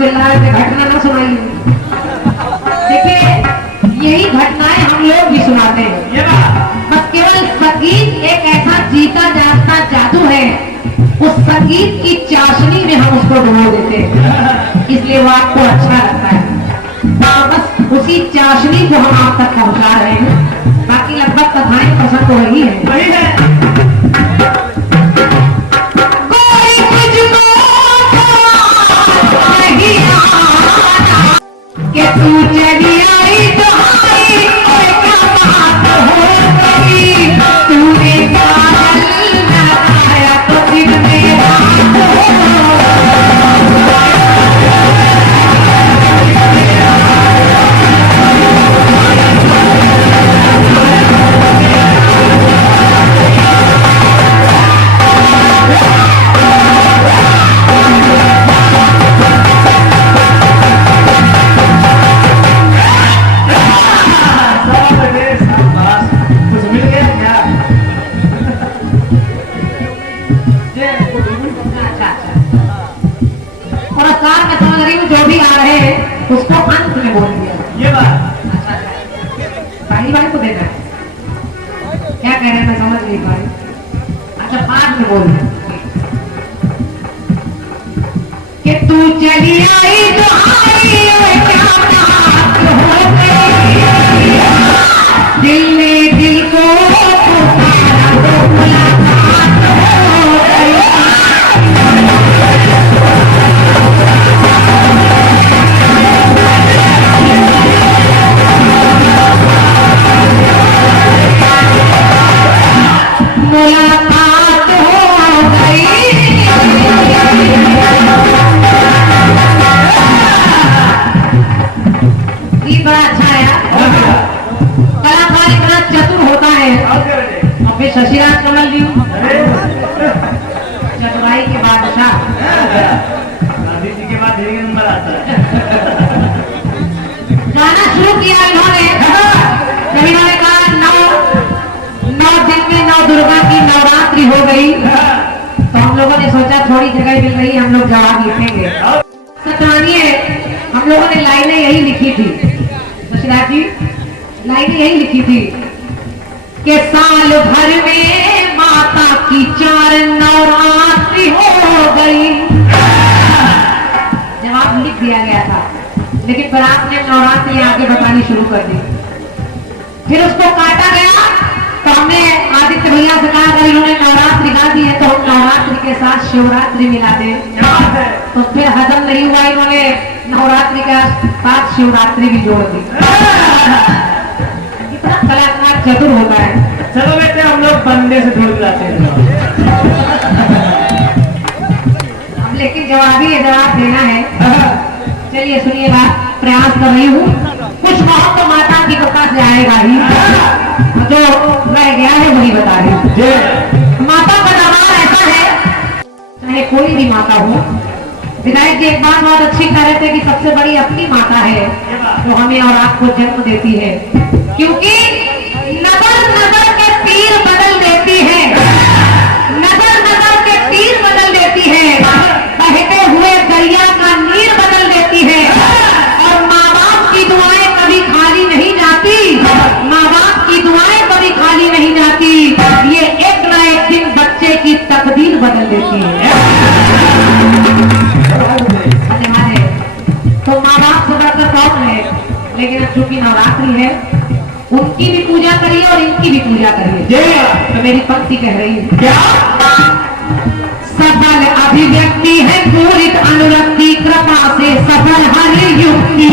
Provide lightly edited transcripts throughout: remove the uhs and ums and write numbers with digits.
चिल्ला रहे थे घटना ना सुनाइए। देखिए यही घटनाएं हम लोग भी सुनाते हैं, बस केवल संगीत एक ऐसा जीता जागता जादू है, उस संगीत की चाशनी में हम उसको डुबो देते हैं, इसलिए वो आपको अच्छा लगता है। बस उसी चाशनी को हम आप तक पहुंचा रहे हैं, बाकी लगभग कथाएं पसंद हो रही है। कि तू चली आई तो आई और क्या बात हो गई, तूने पागल लगाया तो दिन में रात हो। पुरस्कार में समझ रही हूँ जो भी आ रहे हैं उसको अंत में बोल दिया ये बात। अच्छा पहली बार को देना है क्या कह रहे हैं मैं समझ नहीं पाई। अच्छा बाद में बोल कि तू चली आई तो आई और क्या बात हो गई, दिल ने दिल को पुकारा तो मुलाकात हो गई। मुलाकात हो गई, ये बड़ा अच्छा है यार, कलाकार इतना चतुर होता है। और फिर शशिराज कमल जी चतुराई के बादशाह, गांधी जी के बाद धीरे नंबर आता है। गाना शुरू किया इन्होंने जब इन्होंने कहा 9 दिन में 9 दुर्गा की नवरात्रि हो गई, तो हम लोगों ने सोचा थोड़ी जगह मिल रही हम लोग जवाब लिखेंगे। सतरानिए हम लोगों ने लाइनें यही लिखी थी, शशिराज जी लाइनें यही लिखी थी कि साल भर में माता की 4 नवरात्रि हो गई। जवाब लिख दिया गया था, लेकिन फिर आपने नवरात्रि आगे बतानी शुरू कर दी, फिर उसको काटा गया। तो हमने आदित्य भैया से कहा अगर इन्होंने नवरात्रि गा दी है तो हम नवरात्रि के साथ शिवरात्रि मिला दें, तो फिर हजम नहीं हुआ, इन्होंने नवरात्रि के साथ शिवरात्रि भी जोड़ दी। इतना कलाकार चतुर होता है। चलो बेटे हम लोग बंदे से जोड़ जाते हैं, अब लेकिन जवाब देना है। चलिए सुनिएगा, प्रयास कर रही हूँ, कुछ बहुत तो माता की कृपा से आएगा ही, जो रह गया है वही बता रही हूँ। माता का दरबार ऐसा है, चाहे कोई भी माता हो। विधायक जी एक बात बहुत अच्छी कह रहे थे कि सबसे बड़ी अपनी माता है जो हमें और आपको जन्म देती है, क्योंकि नगर नगर के तीर बदल देती है, नगर नगर के तीर बदल देती है, बहते हुए दरिया का नीर बदल देती है, और माँ बाप की दुआएं कभी खाली नहीं जाती, माँ बाप की दुआएं कभी खाली नहीं जाती, ये एक न एक दिन बच्चे की तकदीर बदल देती है। तो माँ बाप से बढ़कर कौन है, लेकिन अब चूंकि नवरात्रि है उनकी भी पूजा करिए और इनकी भी पूजा करिए। तो मेरी पंक्ति कह रही है क्या, सफल अभिव्यक्ति है पूरित अनुरक्ति, कृपा से सफल हर युक्ति।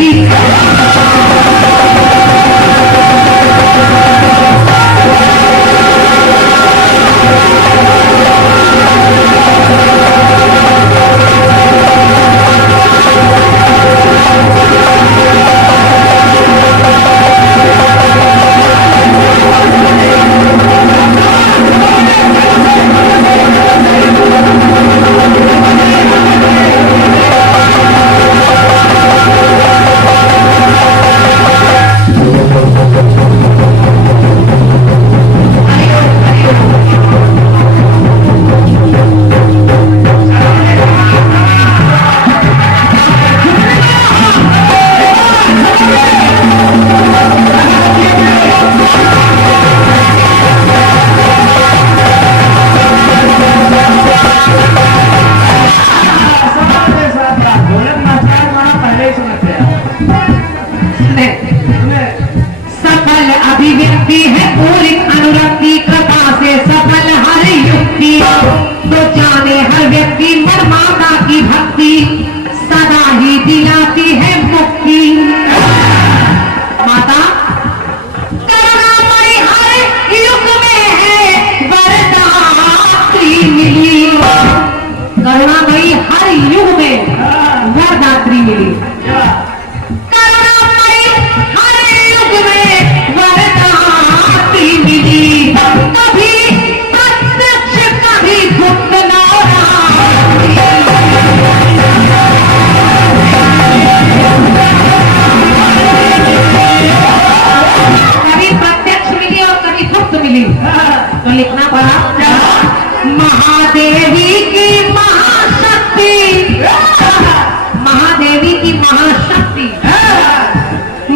व्यक्ति है पूरी अनुरक्ति कृपा से सफल हर युक्ति, तो जाने हर व्यक्ति मन माता की भक्ति सदा ही दिलाती है मुक्ति। माता करुणामयी हर युग में है वरदात्री मिली, करुणामयी हर युग में वरदात्री मिली। करुणामयी हर युग में वरदात्री मिली, कभी प्रत्यक्ष कभी गुप्त कभी प्रत्यक्ष मिली और कभी गुप्त मिली। तो लिखना पड़ा महादेवी की महाशक्ति, महादेवी की महाशक्ति,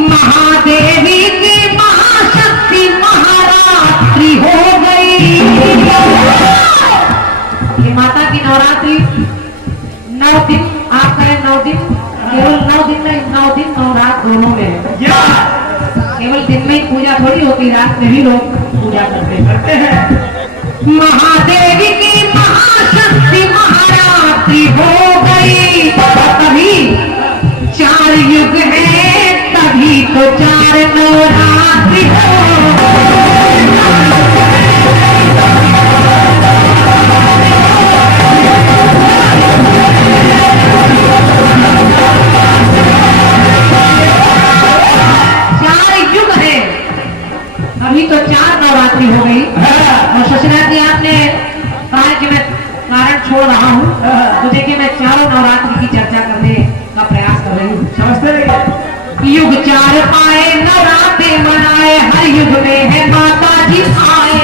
महादेवी की महाशक्ति महारात्रि हो गई। ये माता की नवरात्रि 9 दिन, आप कहें 9 दिन, केवल 9 दिन नहीं, 9 दिन 9 रात दोनों में है। केवल दिन में ही पूजा थोड़ी होती, रात में भी लोग पूजा करते हैं। महादेवी की महाशक्ति महारात्रि हो गई, कभी 4 युग है तभी तो 4 नवरात्रि हो। अभी तो 4 नवरात्रि हो गई। और शशिनाथ जी आपने कहा कि मैं कारण छोड़ रहा हूँ, तो देखिए मैं चारों नवरात्रि की चर्चा करने का प्रयास कर रही हूँ। समझते रहिए। युग 4 पाए नवरात्रि मनाए, हर युग में है माता जी आए।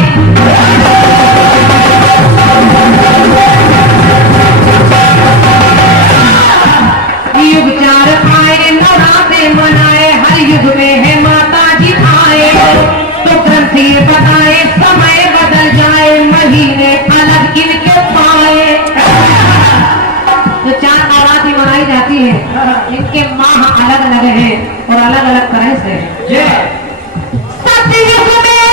युग 4 पाए नवरात्रि मनाए, हर युग में है माता जी आए। तो ग्रंथ ये बताए समय बदल जाए, महीने अलग इनके पाए। तो 4 नवरात्रि मनाई जाती है, इनके माह अलग अलग हैं और अलग अलग तरह से हैं। सतयुग में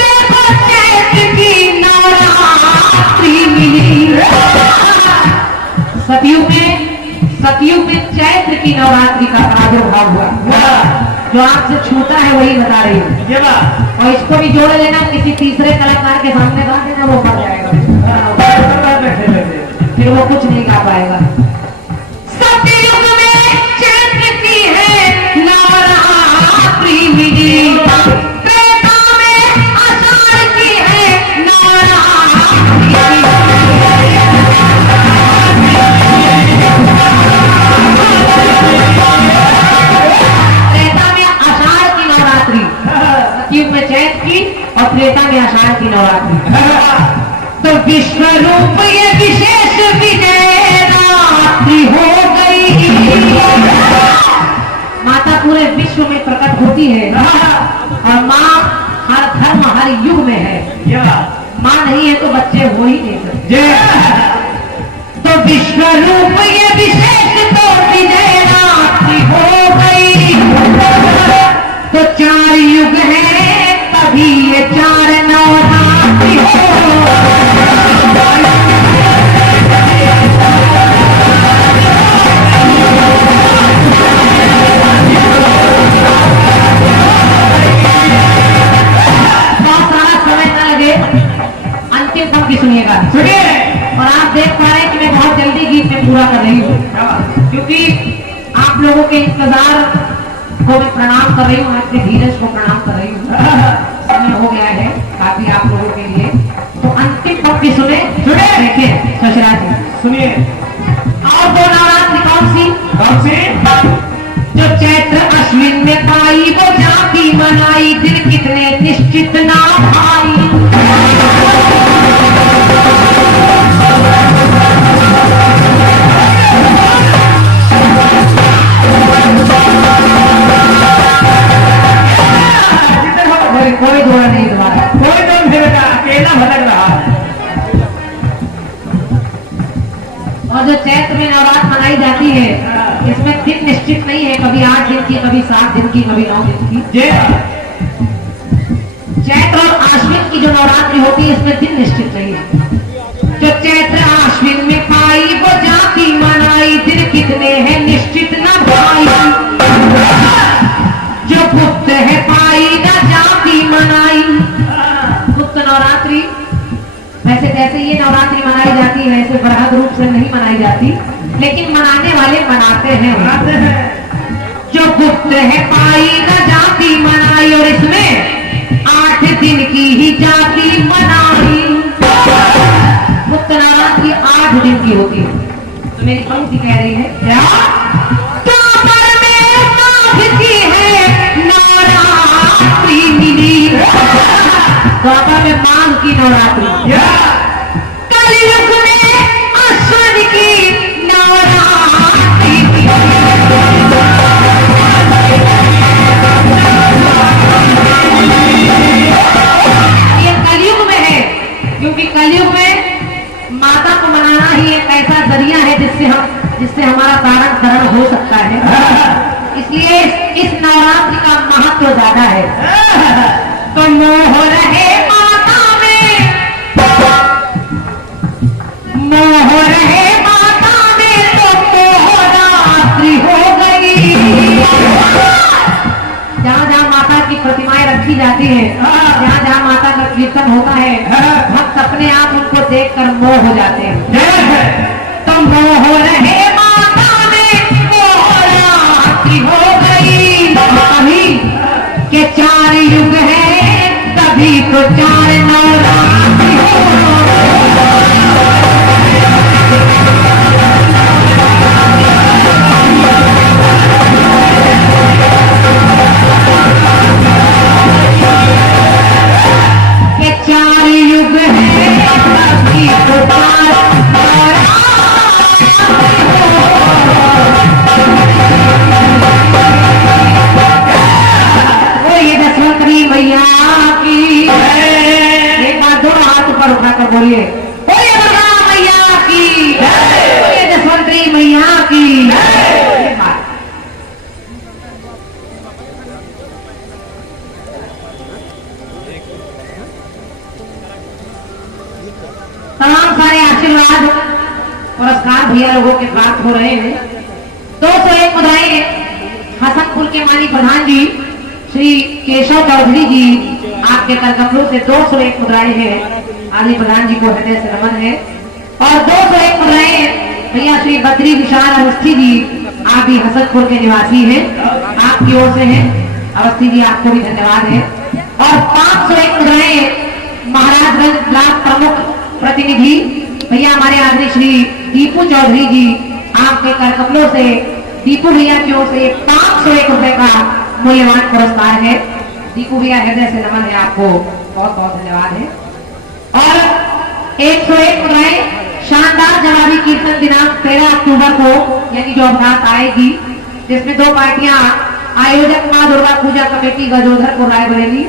देखो चैत्र की नवरात्रि मिली, सतयुग में चैत्र की नवरात्रि का प्रादुर्भाव हुआ। जो आपसे छूटा है वही बता रही हूँ, और इसको भी जोड़ लेना, किसी तीसरे कलाकार के सामने गा देना, वो पड़ जाएगा, फिर वो कुछ नहीं गा पाएगा। सतयुग में चैत्र की है नवरात्रि मिली, त्रेता में आषाढ़ की है नवरात्रि। सतयुग में चैत्र की और त्रेता में आषाढ़ की नवरात्रि। तो विश्व रूप ये विशेष विजय रात्रि हो गई। माता पूरे विश्व में प्रकट होती है और माँ हर धर्म हर युग में है। माँ नहीं है तो बच्चे हो ही नहीं सकते। तो विश्व रूप ये विशेष तो विजय रात्रि हो गई। तो 4 युग है तभी ये 4 नवरात्रि हो। बहुत सारा समय न लगे, अंतिम पंक्ति सुनिएगा, और आप देख पा रहे हैं कि मैं बहुत जल्दी गीत में पूरा कर रही हूँ, क्योंकि आप लोगों के इंतजार को मैं प्रणाम कर रही हूँ, आपके धीरज को प्रणाम कर रही हूँ। समय हो गया है काफी आप लोगों के लिए, तो अंतिम पंक्ति सुने देखिए शशिराज जी सुनिए। और 2 नवरात्रि कौन सी? जो चैत्र अश्विन में पाई वो जाति मनाई, दिन कितने निश्चित ना भाई। कोई दौड़ा नहीं, दोबारा कोई तो फिर अकेला भटक रहा है। और जो चैत्र में नवरात्र मनाई जाती है, इसमें दिन निश्चित नहीं है, कभी 8 दिन की, कभी 7 दिन की, कभी 9 दिन की। चैत्र और आश्विन की जो नवरात्रि होती है इसमें दिन निश्चित नहीं है। जो चैत्र आश्विन में पाई वो जाति मनाई, दिन कितने हैं निश्चित न भाई। जो गुप्त है पाई न जाति मनाई। गुप्त नवरात्रि वैसे जैसे ये नवरात्रि मनाई जाती है ऐसे बृहद रूप से नहीं मनाई जाती, लेकिन मनाने वाले मनाते हैं। जो गुप्त है पाई न जाति मनाई, और इसमें 8 दिन की ही जाति मनाई। गुप्त नवरात्रि 8 दिन की होती है। तो मेरी पंक्ति कह रही है क्या की है नवरात्रि मिली, द्वापर में माघ की नवरात्रि, कलयुग में अश्विन की नवरात्रि। ये कलयुग में है, क्योंकि कलयुग में माता को मनाना ही एक ऐसा जरिया है जिससे हमारा तारण तरण हो सकता है। इसलिए इस नवरात्रि का महत्व ज्यादा है। तो मोह रहे माता में, मोह रहे माता में तो मोहरात्रि हो गई। जहाँ जहाँ माता की प्रतिमाएं रखी जाती है, जहाँ जहाँ माता का कीर्तन होता है, भक्त अपने आप उनको देखकर मोह हो जाते हैं। तो मोह रहे माता में मोहरात्रि हो गई। कभी के 4 युग है, तभी तो 4 नवरात्रि हो। के 4 युग है, तभी तो 4 मैया की। एक बार दोनों हाथ ऊपर उठाकर बोलिए बोलिए दुर्गा मैया की, बोलिए जसवंती मैया की। तमाम सारे आशीर्वाद पुरस्कार भैया लोगों के प्राप्त हो रहे हैं। 201 मुद्राएं हसनपुर के मानी प्रधान जी श्री केशव चौधरी जी आपके करकमलों से 201 मुद्राएं हैं। आदि प्रधान जी को हृदय से नमन है। और 201 मुद्राएं भैया श्री बद्री विशाल अवस्थी जी, आप भी हसनपुर के निवासी हैं, आपकी ओर से हैं। अवस्थी जी आपको भी धन्यवाद है। और 501 मुद्राएं महाराजगंज ब्लॉक प्रमुख प्रतिनिधि भैया हमारे आदरणीय श्री दीपू चौधरी जी, आपके करकमलों से दीपू भैया की ओर से 501 रुपए का मूल्यवान पुरस्कार है। दीपू भैया हृदय से नमन है, आपको बहुत बहुत धन्यवाद है। और 101 मुद्राएं शानदार जवाबी कीर्तन दिनांक 13 अक्टूबर को यानी जो अभ्यास आएगी, जिसमें 2 पार्टियां आयोजक मां दुर्गा पूजा कमेटी गजोधरपुर रायबरेली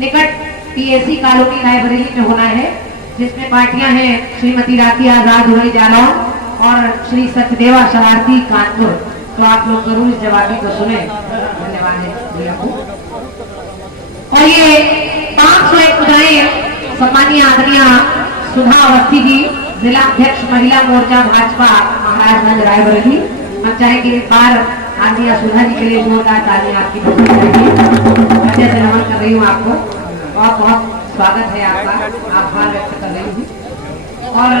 निकट पीएसी कॉलोनी रायबरेली में होना है, जिसमें पार्टियां हैं श्रीमती राखी आजाद हुई जालौन और श्री सचदेवा शरारती कानपुर। तो आप लोग जरूर इस जवाबी को सुने। धन्यवाद है भैया को। और ये 501 मुद्राएं सम्मानीय आदरणीय सुधा अवस्थी जी, जिला अध्यक्ष महिला मोर्चा भाजपा महाराजगंज रायबरेली। हम चाहेंगे एक बार आदरणीय सुधा जी के लिए जोरदार तालियां आपकी वजह से नमन कर रही हूँ। आपको बहुत बहुत स्वागत है आपका, आभार व्यक्त कर रही हूँ। और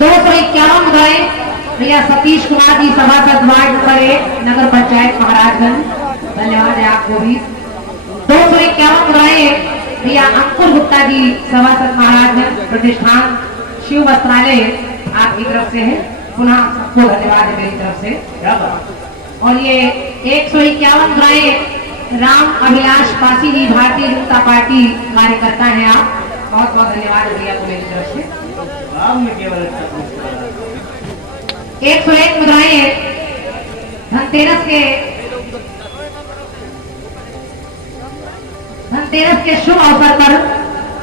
251 मुद्राएं भैया सतीश कुमार जी सभासद वार्ड नंबर 1 नगर पंचायत महाराजगंज, धन्यवाद है आपको भी। 251 मुद्राएं भैया अंकुर गुप्ता जी सभासद महाराजगंज प्रतिष्ठान शिव वस्त्रालय, आपकी तरफ से है। पुनः सबको धन्यवाद है मेरी तरफ से। और ये 151 मुद्राएं राम अभिलाष पासी जी, भारतीय जनता पार्टी कार्यकर्ता है आप, बहुत बहुत धन्यवाद भैया को मेरी तरफ से। 101 मुद्राएं धनतेरस के शुभ अवसर पर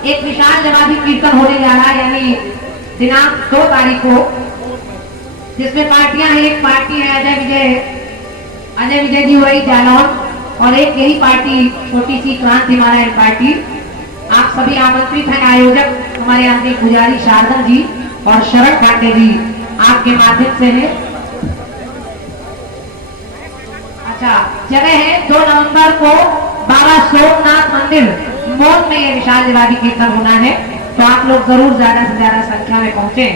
एक विशाल जवाबी कीर्तन होने जा रहा है, यानी दिनांक 2 तारीख को, जिसमें पार्टियां हैं। एक पार्टी है अजय विजय जी हुई जालौन, और एक यही पार्टी छोटी सी क्रांति नारायण पार्टी आप सभी आमंत्रित हैं। आयोजक हमारे आंतरिक पुजारी शारदा जी और शरण पांडे जी आपके माध्यम से है। अच्छा, जगह है 2 नवंबर को बाबा सोमनाथ मंदिर मोन में ये विशाल दिवाली कीर्तन होना है, तो आप लोग जरूर ज्यादा से ज्यादा संख्या में पहुंचे।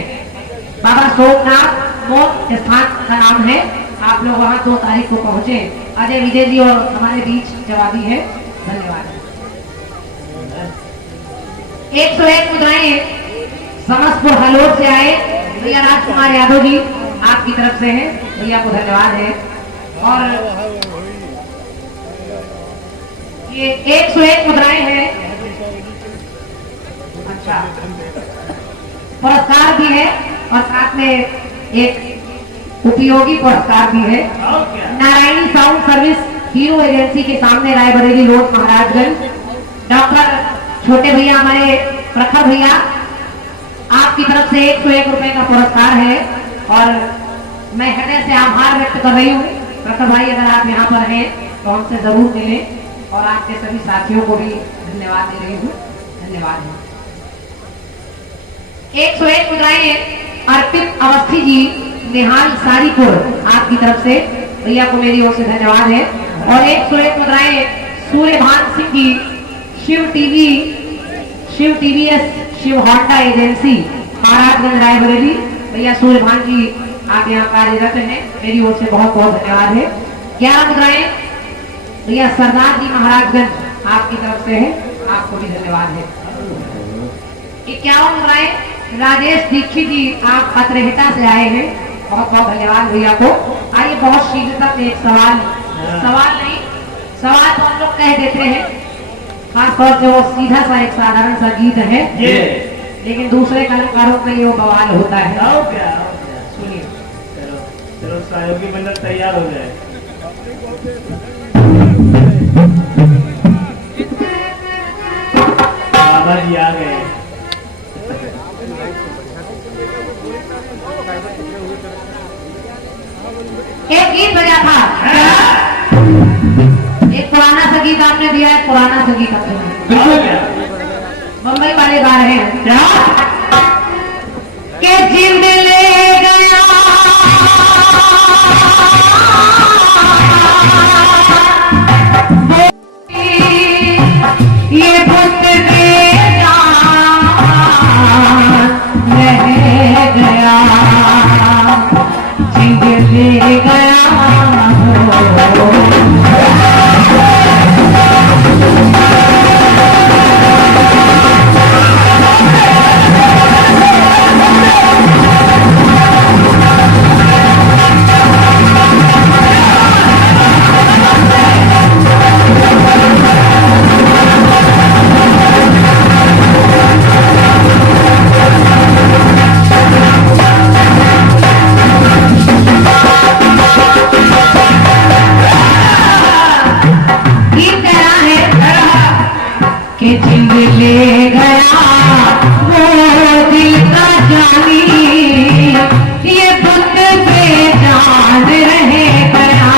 बाबा सोमनाथ मोन स्थान का नाम है। आप लोग वहां 2 तारीख को पहुंचे। अजय विजय जी और हमारे बीच जवाबी है। धन्यवाद। 101 मुद्राएं समस्तपुर हलोर से आए भैया राजकुमार यादव जी आपकी तरफ से है, भैया को धन्यवाद है। और ये 101 मुद्राएं हैं। अच्छा, पुरस्कार भी है और साथ में एक उपयोगी पुरस्कार भी है। Narayani sound service hero agency के सामने रायबरेली रोड महाराजगंज। डॉक्टर छोटे भैया हमारे प्रखर भैया आपकी तरफ से 101 रुपए का पुरस्कार है और मैं हृदय से आभार व्यक्त कर रही हूँ। प्रखर भाई अगर आप यहाँ पर हैं तो हमसे जरूर मिलें और आपके सभी साथियों को भी धन्यवाद दे रही हूँ। धन्यवाद। 101 मुद्राएं अर्पित अवस्थी जी निहाल सारीपुर आपकी तरफ से, भैया को मेरी ओर से धन्यवाद है। और 101 मुद्राएं Suryabhan Singh ji Shiv TVS Shiv Honda agency Maharajganj Raebareli. भैया सूर्यभान जी आप यहाँ कार्यरत हैं, मेरी ओर से बहुत बहुत धन्यवाद है। 11 मुद्राएं भैया सरदार जी महाराजगंज आपकी तरफ से है, आपको भी धन्यवाद है। 51 मुद्राएं राजेश दीक्षित जी आप पत्रहिता से आए हैं, बहुत बहुत धन्यवाद भैया को। आइए बहुत शीघ्रता से एक सवाल तो हम लोग कह देते हैं, खासतौर से वो सीधा सा एक साधारण सा गीत है, लेकिन दूसरे कलाकारों के लिए वो बवाल होता है। सुनिए। चलो सहयोगी मंडल तैयार हो जाए। बाबा जी आ गए। एक गीत बजा था, एक पुराना सा गीत आपने दिया है, पुराना सा गीत आपने मुंबई वाले गा रहे हैं क्या के जिंद ले गया ये बुत बेजान रह गया, जिंद ले गया ले गया वो दिल का जानी, ये बुत बेजान रह गया,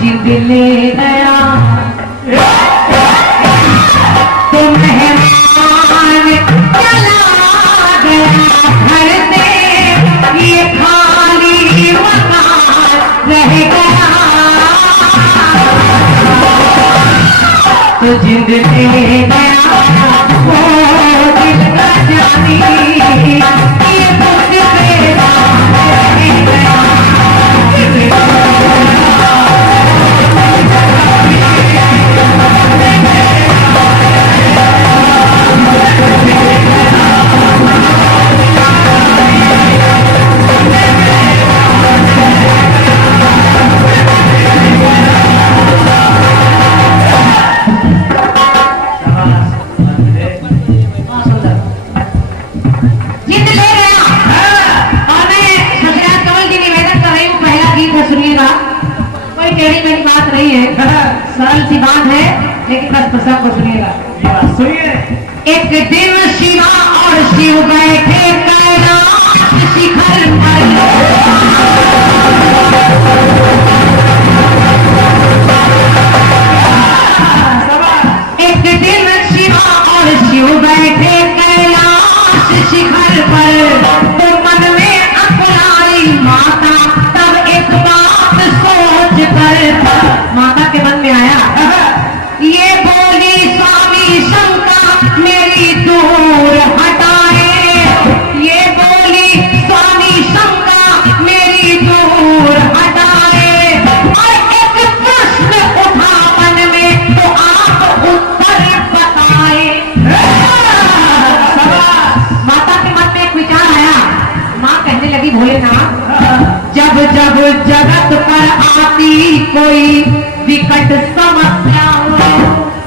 जिंद ले गया तो मेहमान चला गया घर से, ये खाली मकान रह गया, तो जिंद ले गया वो दिल का जानी, ये बुत बेजान रह गया। सरल सी बात है लेकिन बस प्रसंग को सुनिएगा। सुनिए। एक दिन शिवा और शिव बैठे कैलाश शिखर पर, एक दिन शिवा जगत पर आती कोई विकट समस्या,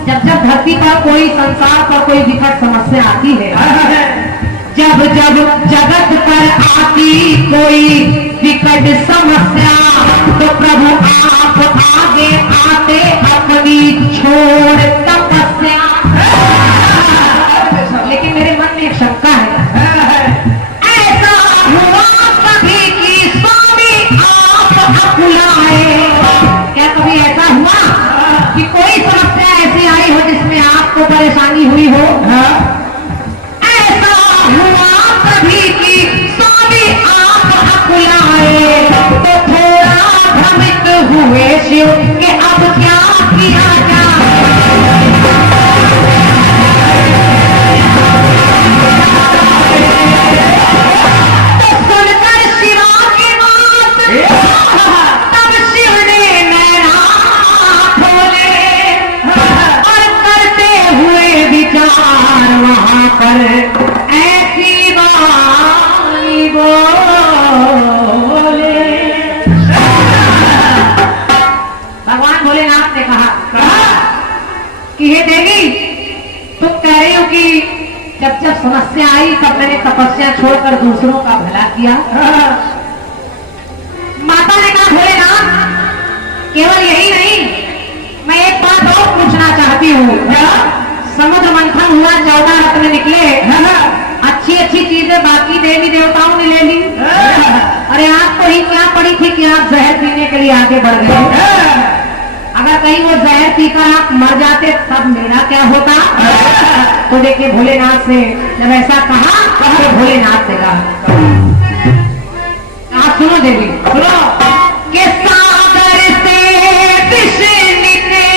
जब जब धरती पर कोई, संसार पर कोई विकट समस्या आती है, जब जब जगत पर आती कोई विकट समस्या, तो प्रभु आप आगे आते अपनी छोड़ तपस्या। लेकिन मेरे मन में एक शंका है, ऐसा हुआ कभी कि स्वामी आप अकुलाए? क्या कभी ऐसा हुआ कि कोई समस्या ऐसी आई हो जिसमें आपको परेशानी हुई हो? ऐसा हुआ कभी कि स्वामी आप अकुलाए, तो थोड़ा भ्रमित हुए शिव कि अब क्या किया जाए। तो सुनकर शिवा की बात तब शिव ने नैना खोले और करते हुए विचार वहां पर ऐसी वाणी बोले। भगवान भोलेनाथ ने कहा कि हे देवी, तुम कह रही हो कि जब जब समस्या आई तब मैंने तपस्या छोड़कर दूसरों का भला किया। माता ने कहा भोलेनाथ, केवल यही नहीं, मैं एक बात और पूछना चाहती हूँ। समुद्र मंथन हुआ, 14 रत्न निकले, अच्छी अच्छी चीजें बाकी देवी देवताओं ने ले ली, अरे आपको ही क्या पड़ी थी कि आप जहर पीने के लिए आगे बढ़ गए? अगर कहीं वो जहर पीकर आप मर जाते तब मेरा क्या होता? तो देखिए भोलेनाथ से जब ऐसा कहा तो भोलेनाथ से कहा, आप सुनो देवी, सुनो कि सागर से विष निकला,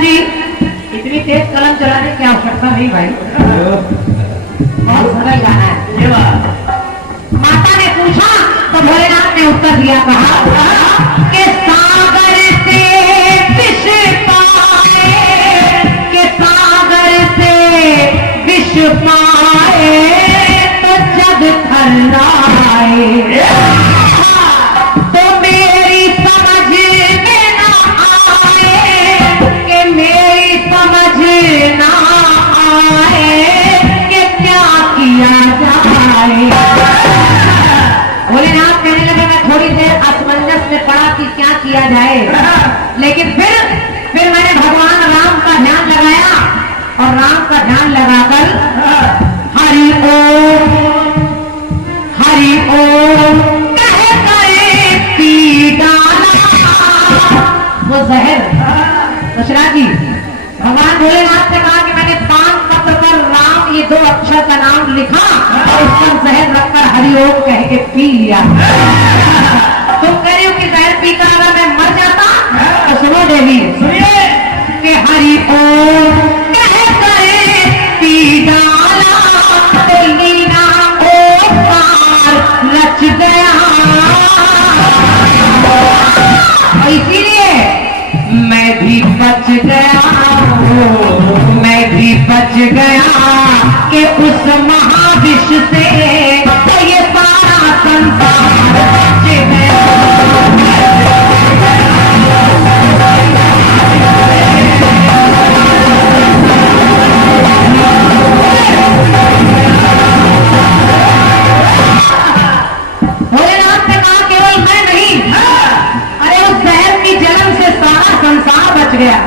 जी इतनी तेज कलम चलाने की आवश्यकता नहीं भाई, बहुत सरल गाना है। ये माता ने पूछा तो भोलेनाथ ने उत्तर दिया, कहा कि सागर से विष पाए, कि सागर से विष पाए तो जग थर्राए, तो मेरी समझ में ना आए, कि मेरी समझ ना आए कि क्या किया जाए। भोलेनाथ कहने लगे, मैं थोड़ी देर असमंजस में पड़ा कि क्या किया जाए, लेकिन फिर मैंने भगवान राम का ध्यान लगाया और राम का ध्यान लगाकर हरि ओम कह करे पी डाला वो जहर। दशरथ जी, भगवान भोलेनाथ ने कहा कि मैंने पान पत्र पर राम ये 2 अक्षर का नाम लिखा और उस पर जहर रखकर हरिओम कह के पी लिया। तुम कह रही हो कि जहर पीकर अगर मैं मर जाता तो सुनो देवी, सुनिए कि हरिओम कह करे पी डाला, तो लीला ओंकार रच गया, इसीलिए मैं भी बच गया, मैं भी बच गया कि उस महाविष से तो ये सारा संसार बच गया। भोलेनाथ ने कहा केवल मैं नहीं, अरे उस जहर की जलन से सारा संसार बच गया।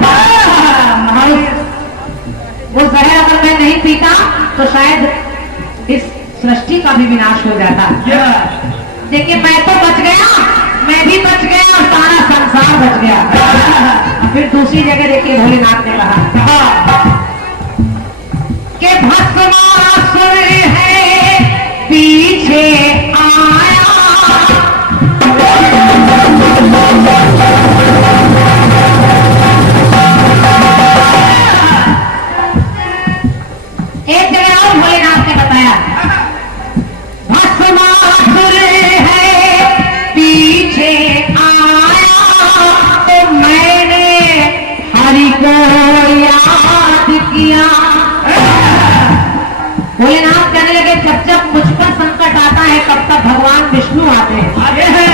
वो जहर अगर मैं नहीं पीता तो शायद इस सृष्टि का भी विनाश हो जाता। देखिए मैं तो बच गया, मैं भी बच गया और सारा संसार बच गया। फिर दूसरी जगह देखिए भोलेनाथ ने कहा कि भस्मासुर है पीछे आया, भोलेनाथ ने बताया, भस्मासुर है पीछे आया तो मैंने हरि को याद किया। भोलेनाथ कहने लगे, जब जब मुझ पर संकट आता है तब तक भगवान विष्णु आते हैं। आगे है।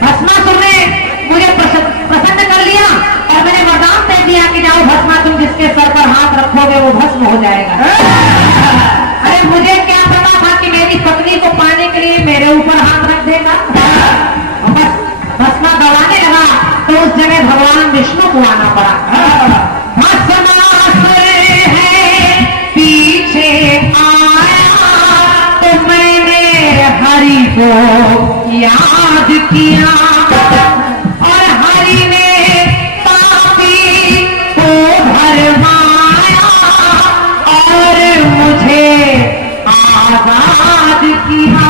भस्मासुर ने मुझे प्रसन्न कर लिया और मैंने वरदान दे दिया कि जाओ भस्मा, तुम जिसके सर पर हाथ रखोगे वो भस्म हो जाएगा। अरे मुझे क्या पता था कि मेरी पत्नी को पाने के लिए मेरे ऊपर हाथ रख देगा। और बस भस्मा दबाने लगा तो उस जगह भगवान विष्णु को आना पड़ा। भस्मासुर है पीछे आया तो मैंने हरि को याद किया और हरि ने पापी को भरमाया और मुझे आजाद किया।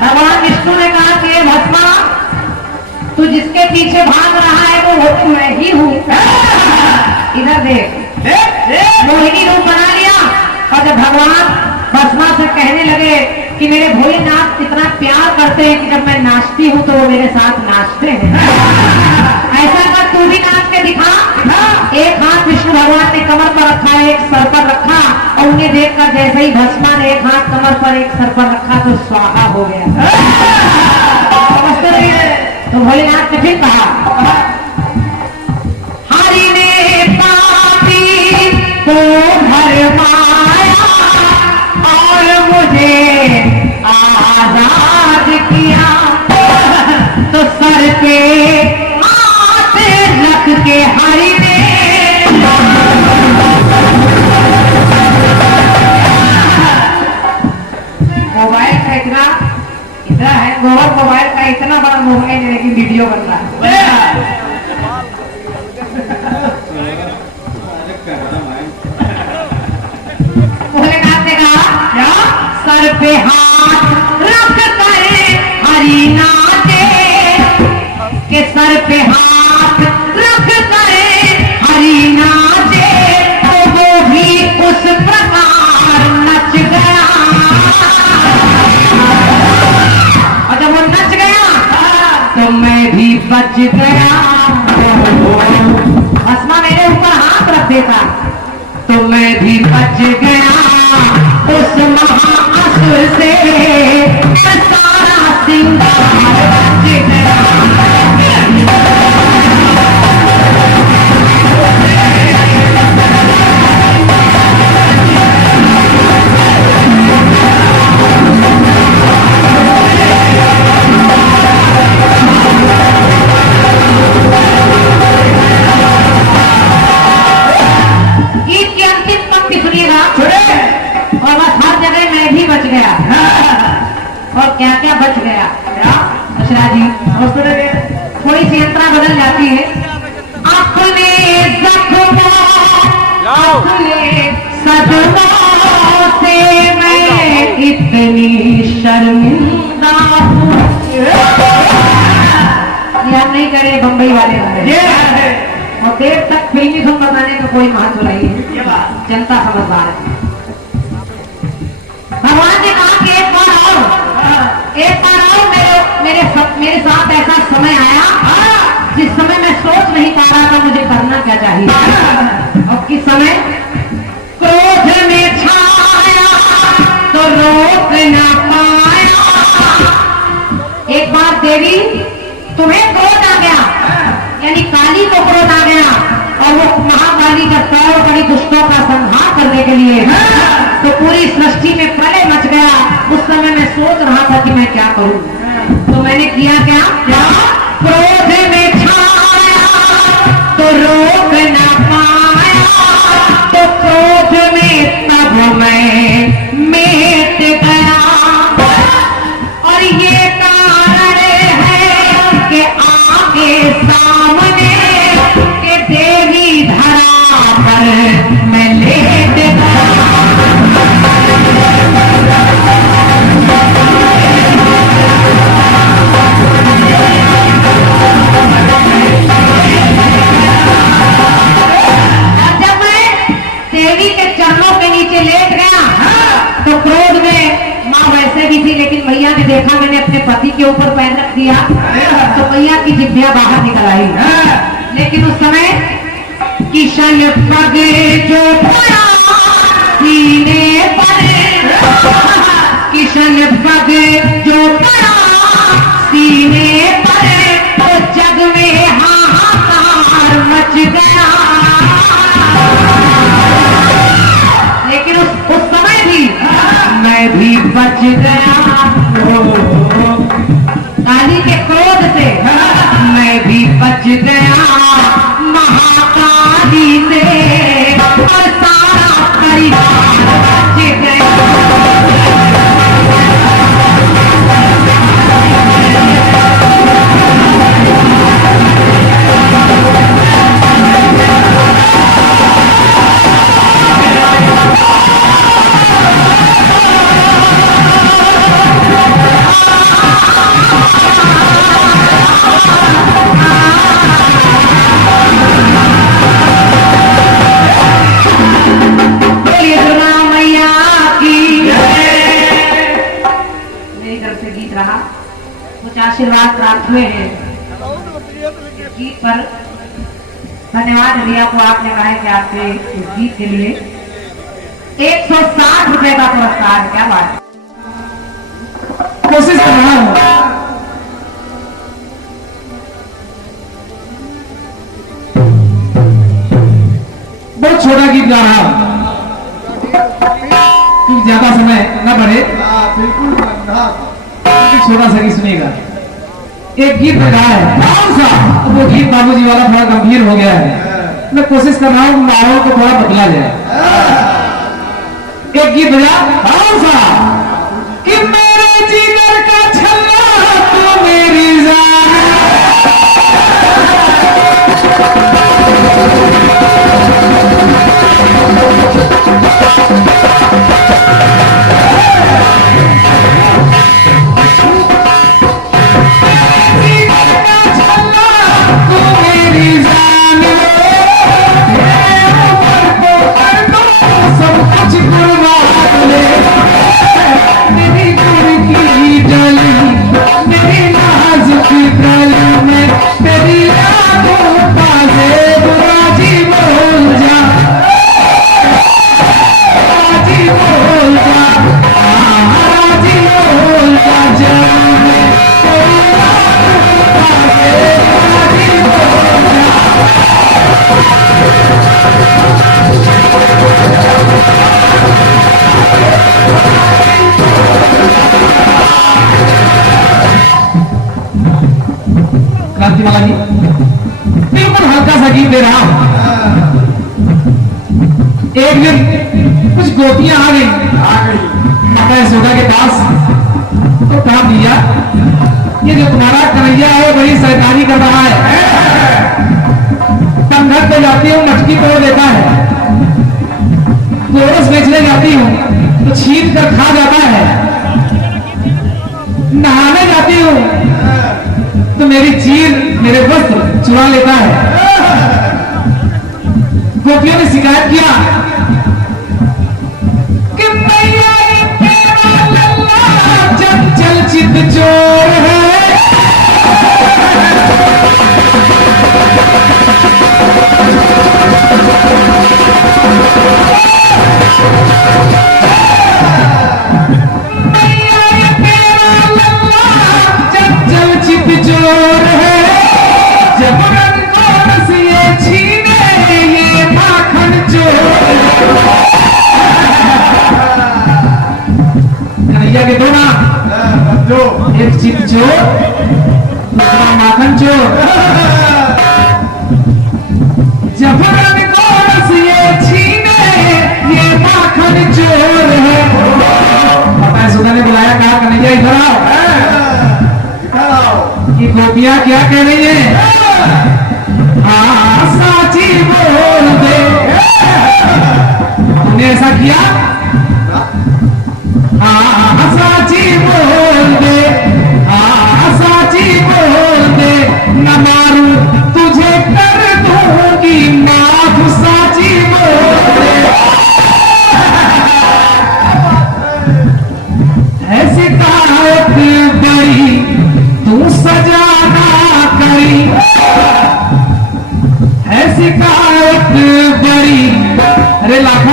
भगवान विष्णु ने कहा कि भस्मा, तू जिसके पीछे भाग रहा है वो मैं ही हूँ। इधर देख, मोहिनी रूप बना लिया। और जब भगवान भस्मा से कहने लगे कि मेरे भोलेनाथ इतना प्यार करते हैं कि जब मैं नाचती हूँ तो वो मेरे साथ नाचते हैं, ऐसा कर तू भी नाच के दिखा। एक हाथ विष्णु भगवान ने कमर पर रखा, एक सर पर रखा और उन्हें देखकर जैसे ही भस्मा ने एक हाथ कमर पर एक सर पर रखा तो स्वाहा हो गया। समझते रहिए। तो भोलेनाथ ने फिर कहा, हरि ने पापी को भरमाया और मुझे आजाद किया। तो सर पे हाथ रख के हरि ने मोबाइल का इतना है, मोबाइल का इतना बड़ा मोबाइल है कि वीडियो बन रहा है। भोलेनाथ ने कहा, क्या सर पे हाथ रख कर हरि नाचे, के सर पे हाथ रख कर हरि नाचे तो वो भी उस प्रकार नच गया। और जब वो नच गया तो मैं भी बच गया। भस्मा मेरे ऊपर हाथ रख देता तो मैं भी बच गया उस महाअसुर से, सारा सिंगार बच गया। गीत की अंतिम पंक्ति सुनिएगा और बस हर जगह मैं भी बच गया। और क्या क्या बच गया अशरा जी, थोड़ी सी यंत्रा बदल जाती है। अपने जख्मों अपने सदमों से मैं इतनी शर्मिंदा हूँ। याद नहीं करे बम्बई वाले और देर तक फिल्मी फिल्म बनाने का कोई महत्व नहीं है, जनता समझदार है। भगवान ने कहा कि एक बार आओ मेरे साथ ऐसा समय आया जिस समय मैं सोच नहीं पा रहा था मुझे करना क्या चाहिए। और किस समय क्रोध में छाया तो रोक ना पाया। एक बार देवी तुम्हें क्रोध आ गया, यानी काली को क्रोध आ गया और वो महाकाली का तौर बड़ी दुष्टों का संहार करने के लिए तो पूरी सृष्टि में प्रलय मच गया। उस समय मैं सोच रहा था कि मैं क्या करूं, तो मैंने किया क्या, क्रोध में छाया तो रोक ना पाया, तो क्रोध में तब मैं मिट गया। और ये कारण है कि आगे सामने के देवी धरा पर मैं लेट गया। देवी के चरणों के नीचे के लेट गया तो क्रोध में माँ वैसे भी थी, लेकिन भैया ने देखा मैंने अपने पति के ऊपर पैर रख दिया तो भैया की जिभ्या बाहर निकल आई। लेकिन उस समय किशन पगे जो पड़ा सीने पर, किशन पगे जो पड़ा सीने पर तो जग में हाहाकार मच गया। लेकिन उस समय भी मैं भी बच गया, काली के क्रोध से मैं भी बच गया महाकाली से, और सारा परिवार बच गया। कुछ आशीर्वाद प्राप्त हुए हैं गीत पर। धन्यवाद रिया को, आपने कहा कि आपके इस गीत के लिए 160 रुपए का पुरस्कार। क्या बात है, कोशिश कर रहा हूं। बहुत छोटा गीत गा रहा हूं क्योंकि ज्यादा समय न बढ़े, बिल्कुल छोटा सा गीत सुनेगा। एक गीत में गाया है, कौन सा? वो गीत बाबूजी वाला थोड़ा गंभीर हो गया है, मैं कोशिश कर रहा हूँ माहौल को थोड़ा बदला जाए। एक गीत बजा, कौन सा? कि मेरे जिगर का छल्ला तू मेरी जान, बिल्कुल हल्का सा गीत दे रहा हूं। एक दिन कुछ गोपियां आ गई माता यशोदा के पास, तो कहा दिया ये जो तुम्हारा कन्हैया है बड़ी शैतानी कर रहा है, तब घर पे जाती हूँ मटकी तोड़ देता है, गोरस बेचने जाती हूँ तो छीन कर खा जाता है, नहाने जाती हूँ तो मेरी चीर मेरे वस्त्र चुरा लेता है। गोपियों ने शिकायत किया कि मैया तेरा लल्ला चंचल चित चोर है, मैया तेरा लल्ला चंचल चित चोर है, जबरन कौन सी ये छीने ये माखन चोर। कन्हैया के दो नाम, एक चित चोर दूसरा माखन चोर। जबरन कौन सी ये छीने ये माखन चोर है। माता यशोदा ने बुलाया, कहा कन्हैया इधर आओ, ये गोपियां क्या कह रही है? हाँ साची बोल दे, तूने ऐसा किया? हाँ साची बोल दे, हाँ साची बोल दे, न मारू तुझे कर दूंगी माफ, साची बोल दे।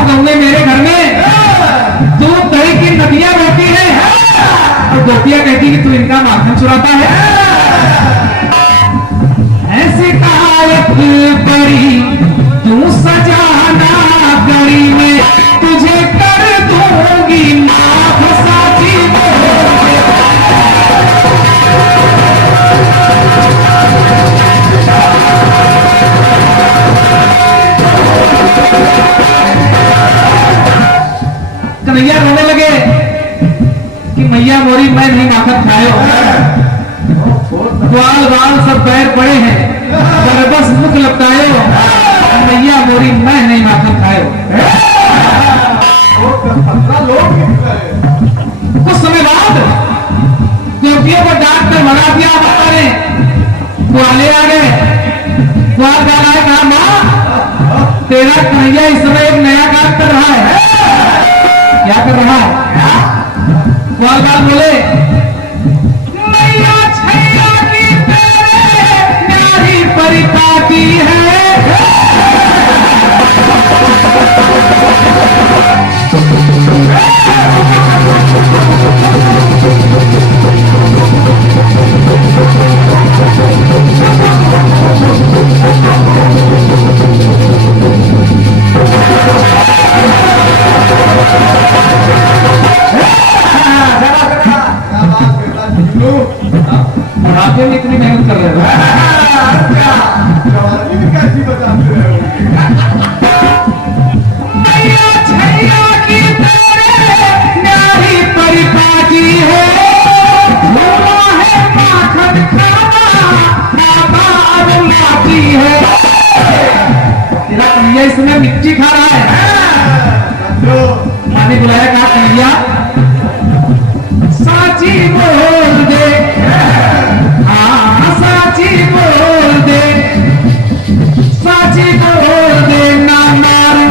गाँव गाँव में मेरे घर में दूध दही की नदियां बहती हैं और गोपियां कहती कि तू इनका माखन चुराता है। ऐसी कहावत बड़ी तू सजाना गड़ी में तुझे कर दूंगी माफ साथी कन्हैया रोने लगे कि मैया मोरी मैं नहीं माखन खायो, ग्वाल बाल सब पैर पड़े हैं, बस मुख लपटायो, मैया मोरी मैं नहीं माखन खायो। कुछ समय बाद गोपियों को डांट कर भगा दिया माता ने। ग्वाले आ गए, ग्वाल बाल आए, कहा माँ तेरा कन्हैया इस समय एक नया काम कर रहा है। क्या कर रहा है? ग्वाल बाल बोले मैया छैया की तेरे न्यारी परिपाटी है। बुढ़ापे में इतनी मेहनत कर रहे हो। मैया छैया की तेरे न्यारी परिपाटी है, भूला है माखन खाना आबाद माटी है। तेरा कन्हैया इसमें मिट्टी खा रहा है। माँ ने बुलाया, कहा कन्हैया साची बोल दे, हाँ साची बोल दे, साची बोल दे ना मारू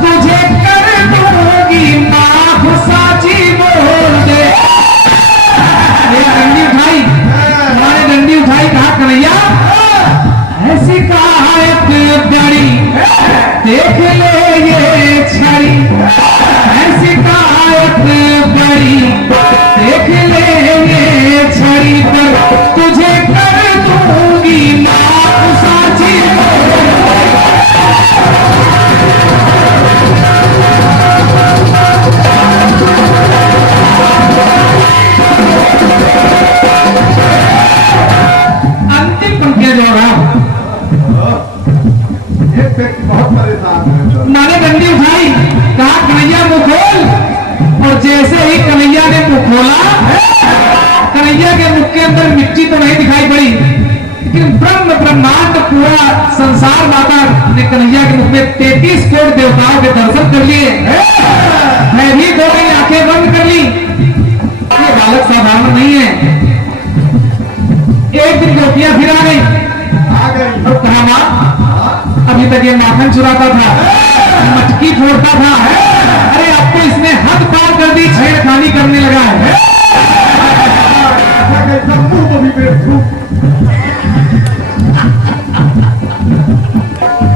तुझे कर दूंगी माफ, साची बोल दे। डंडी उठाई, हमारे डंडी उठाई, कहा कन्हैया ऐसी कहावत बड़ी देख ले ये छड़ी, ऐसी कहावत बड़ी देख ले ये छड़ी पर तुझे कर दूंगी माफ, साची अंतिम पंक्तियां जोड़ रहा हूं। बहुत परेशान है। मैंने डंडी उठाई, कहा कन्हैया मुंह खोल, और जैसे ही कन्हैया ने मुंह खोला, कन्हैया के मुख के अंदर मिट्टी तो नहीं दिखाई पड़ी, लेकिन ब्रह्म ब्रह्मांड पूरा संसार माता ने कन्हैया के मुख में 33 करोड़ देवताओं के दर्शन कर लिए। भयभीत हो गई, आंखें बंद कर ली। ये बालक साधारण नहीं है। एक दिन गोपियां फिर आ गई और कहा मां अभी तक ये माखन चुराता था, मटकी फोड़ता था, अरे अब तो इसने हद पार कर दी, छेड़खानी करने लगा है।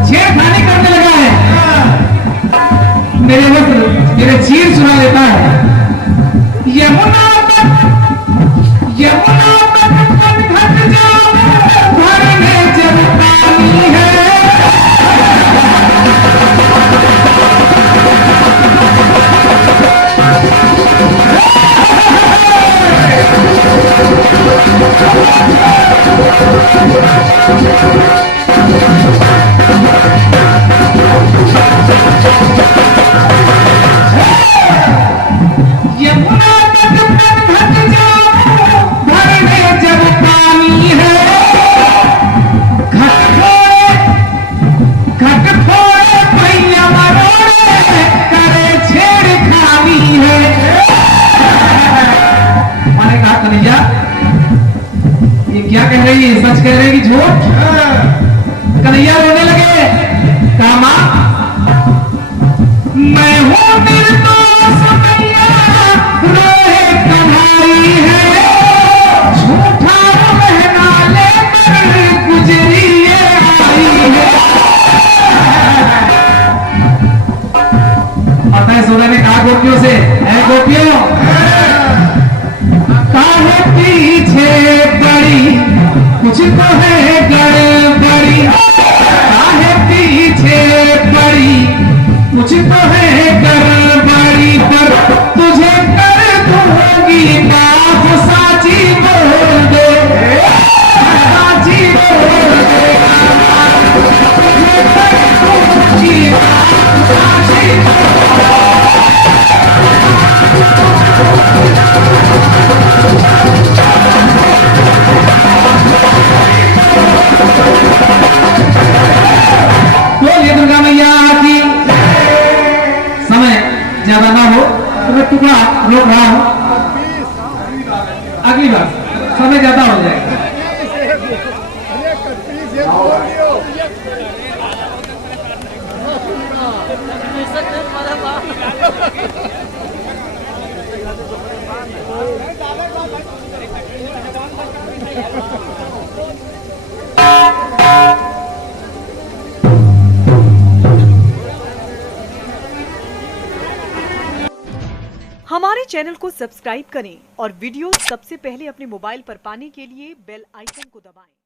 छेड़खानी करने लगा है, मेरे वस्त्र मेरे चीर चुरा लेता है। यमुना तक घट जाओ, घर में जब पानी है। यमुना तक घट जाओ, घर में जब पानी है। घट फोड़े भैया मरोड़े, करे छेड़खानी है। मैंने कहा कन्हैया ये क्या कह रही है, सच कह रहे हैं कि झूठ? कन्हैया रोने लगे, कहा मां मैं हूं निर्दोष मैया, रोए कन्हाई है, झूठा बहना लेकर गुजरी ये आई है। माता यशोदा ने कहा गोपियों से, ऐ गोपियों काहे पीछे पड़ी, कुछ तो है गड़बड़ी, काहे पीछे पड़ी, कुछ तो है गड़बड़ी, पर तुझे कर दूंगी माफ, साची बोल दे, साची बोल दे, तुझे कर दूंगी माफ, साची बोल दे। बोलिए दुर्गा मैया की। समय ज्यादा ना हो तो मैं टुकड़ा रोक रहा हूं, अगली बार समय ज्यादा हो जाएगा। हमारे चैनल को सब्सक्राइब करें और वीडियो सबसे पहले अपने मोबाइल पर पाने के लिए बेल आइकन को दबाएं।